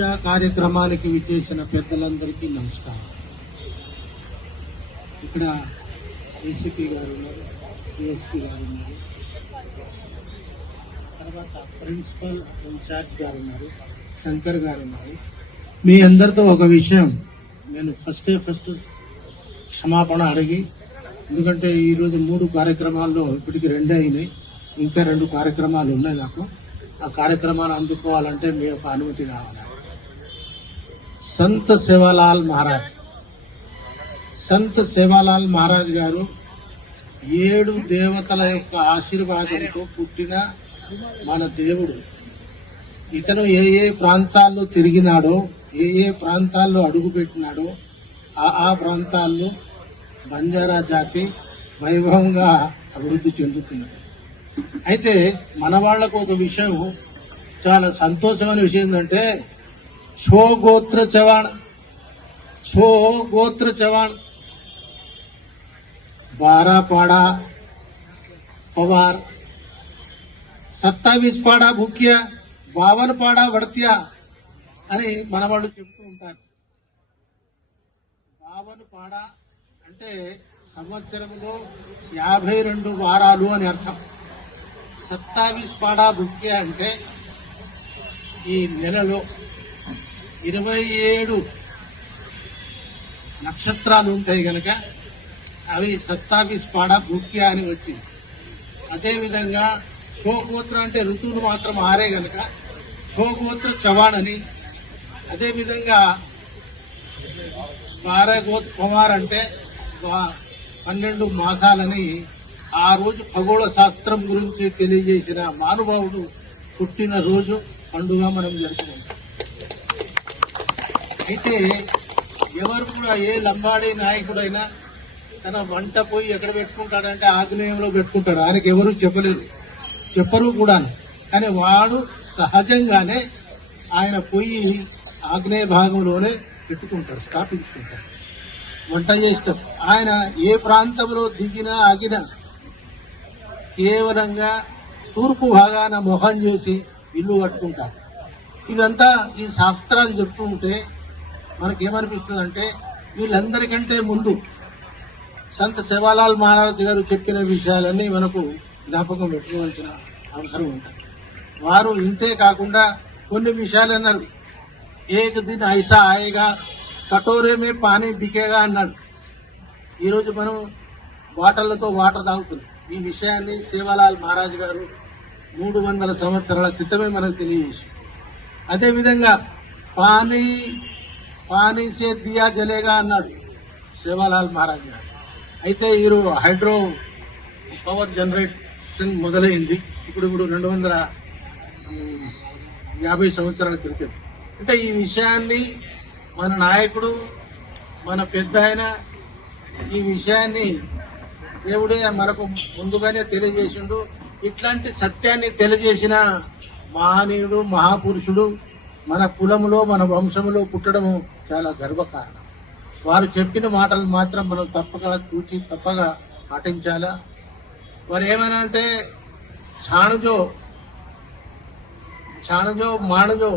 పూజా కార్యక్రమానికి విచ్చేసిన పెద్దలందరికీ నమస్కారం. ఇక్కడ ఏసీపీ గారు ఉన్నారు డిఎస్పీ గారు ఉన్నారు. తర్వాత ప్రిన్సిపల్ ఇన్ఛార్జ్ గారు ఉన్నారు శంకర్ గారు ఉన్నారు. మీ అందరితో ఒక విషయం నేను ఫస్టే ఫస్ట్ క్షమాపణ అడిగి ఎందుకంటే ఈరోజు మూడు కార్యక్రమాల్లో ఇప్పటికి రెండే అయినాయి ఇంకా రెండు కార్యక్రమాలు ఉన్నాయి నాకు. ఆ కార్యక్రమాన్ని అందుకోవాలంటే మీ యొక్క అనుమతి కావాలి. సంత్ సేవాలాల్ మహారాజ్. సంత్ సేవాలాల్ మహారాజ్ గారు ఏడు దేవతల యొక్క ఆశీర్వాదంతో పుట్టిన మన దేవుడు. ఇతను ఏ ఏ ప్రాంతాల్లో తిరిగినాడో ఏ ఏ ప్రాంతాల్లో అడుగుపెట్టినాడో ఆ ఆ ప్రాంతాల్లో బంజారా జాతి వైభవంగా అభివృద్ధి చెందుతున్నది. అయితే మన వాళ్ళకు ఒక విషయం చాలా సంతోషమైన విషయం ఏంటంటే છો ગોત્ર ચવાણ છો ગોત્ર ચવાણ બારાપાડા પવાર సత్తావీస్ పాడ భుక్య బావనపాడ వడత్య అని మనవాళ్ళు చెప్తూ ఉంటారు. బావనపాడ అంటే సంవత్సరంలో యాభై రెండు వారాలు అని అర్థం. సత్తావీస్ పాడ భుక్య అంటే ఈ నెలలో ఇరవై ఏడు నక్షత్రాలు ఉంటాయి గనక అవి సత్తావీస్ పాడ ముఖ్య అని వచ్చింది. అదేవిధంగా శోగోత్ర అంటే ఋతువులు మాత్రం ఆరే గనక శోగోత్ర చవాణ్ అని. అదేవిధంగా బారగోత్ కుమార్ అంటే పన్నెండు మాసాలని ఆ రోజు ఖగోళ శాస్త్రం గురించి తెలియజేసిన మానుభావుడు పుట్టిన రోజు పండుగ మనం జరుపుకుంటాం. అయితే ఎవరు కూడా ఏ లంబాడి నాయకుడైనా తన వంట పోయి ఎక్కడ పెట్టుకుంటాడంటే ఆగ్నేయంలో పెట్టుకుంటాడు. ఆయనకి ఎవరు చెప్పలేరు. చెప్పరు కూడా. కానీ వాడు సహజంగానే ఆయన పొయ్యి ఆగ్నేయ భాగంలోనే పెట్టుకుంటాడు స్థాపించుకుంటాడు. వంట చేస్తాడు. ఆయన ఏ ప్రాంతంలో దిగినా ఆగినా కేవలంగా తూర్పు భాగాన మొహం చేసి ఇల్లు కట్టుకుంటారు ఇదంతా ఈ శాస్త్రాలు చెప్తూ ఉంటే మనకేమనిపిస్తుంది అంటే వీళ్ళందరికంటే ముందు సంత సేవాలాల్ మహారాజ్ గారు చెప్పిన విషయాలన్నీ మనకు జ్ఞాపకం పెట్టుకోవాల్సిన అవసరం ఉంటుంది. వారు ఇంతే కాకుండా కొన్ని విషయాలు అన్నారు. ఏక దిన్ ఐసా ఆయేగా కటోరేమే పానీ బికేగా అన్నాడు. ఈరోజు మనం బాటళ్ళతో వాటర్ తాగుతున్నాం. ఈ విషయాన్ని సేవాలాల్ మహారాజ్ గారు మూడు వందల సంవత్సరాల క్రితమే మనకు తెలియజేసి అదేవిధంగా పానీ పానీ సే దియా జలేగా అన్నాడు శివలాల్ మహారాజ్ గారు అయితే వీరు హైడ్రో పవర్ జనరేషన్ మొదలైంది ఇప్పుడు ఇప్పుడు రెండు వందల యాభై సంవత్సరాల క్రితం అంటే ఈ విషయాన్ని మన నాయకుడు మన పెద్ద ఆయన ఈ విషయాన్ని దేవుడే మనకు ముందుగానే తెలియజేసిండు. ఇట్లాంటి సత్యాన్ని తెలియజేసిన మహనీయుడు మహాపురుషుడు మన కులములో మన వంశములో పుట్టడము చాలా గర్వకారణం వారు చెప్పిన మాటలు మాత్రం మనం తప్పగా చూచి తప్పగా పాటించాలా వారు ఏమైనా అంటే ఛానుజో ఛానుజో మాణజో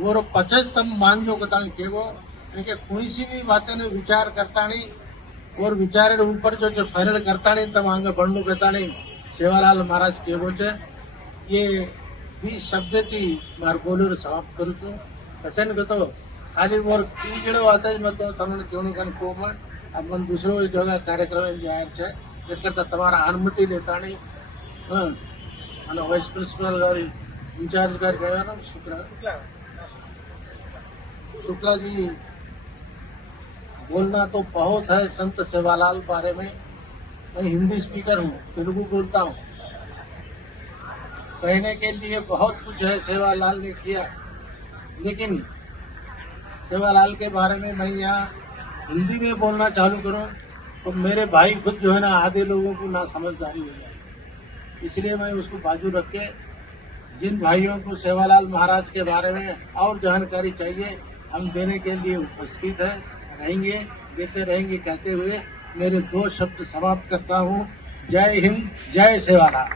और पचस तम मान जो बताने केवो इनके कोई सी भी बातें ने विचार करता नहीं और विचार के ऊपर जो जो फाइनल करता नहीं तम आगे बढ़ने कहता नहीं सेवालाल महाराज केवो छे ये ही शब्दती મારા બોલુર સમાપ્ત કરું છું પસંદ કરતો ખાલી મોર ઈ જણો વાત જ મતો તમને કેવું કન કોમણ આ મન દૂસરો જોગા કાર્યક્રમ જાહેર છે એ કરતા તમારા અનુમતિ લેતાની અને વાઇસ પ્રિન્સિપલ గారి ઇન્ચાર્જ గారి કહેવાનો શુક્લા શુક્લાજી બોલના તો બહુત હૈ સંત સેવાલાલ બારે મેં मैं हिंदी स्पीकर हूँ तेलुगु बोलता हूँ कहने के लिए बहुत कुछ है, सेवालाल ने किया। लेकिन सेवालाल के बारे में मैं यहाँ हिंदी में बोलना चालू करूँ तो मेरे भाई खुद जो है ना, आधे लोगों को ना समझदारी हो जाए इसलिए मैं उसको बाजू रख के जिन भाइयों को सेवालाल महाराज के बारे में और जानकारी चाहिए, हम देने के लिए उपस्थित है, रहेंगे, देते रहेंगे, कहते हुए मेरे दो शब्द समाप्त करता हूँ। जय हिंद, जय सेवालाल।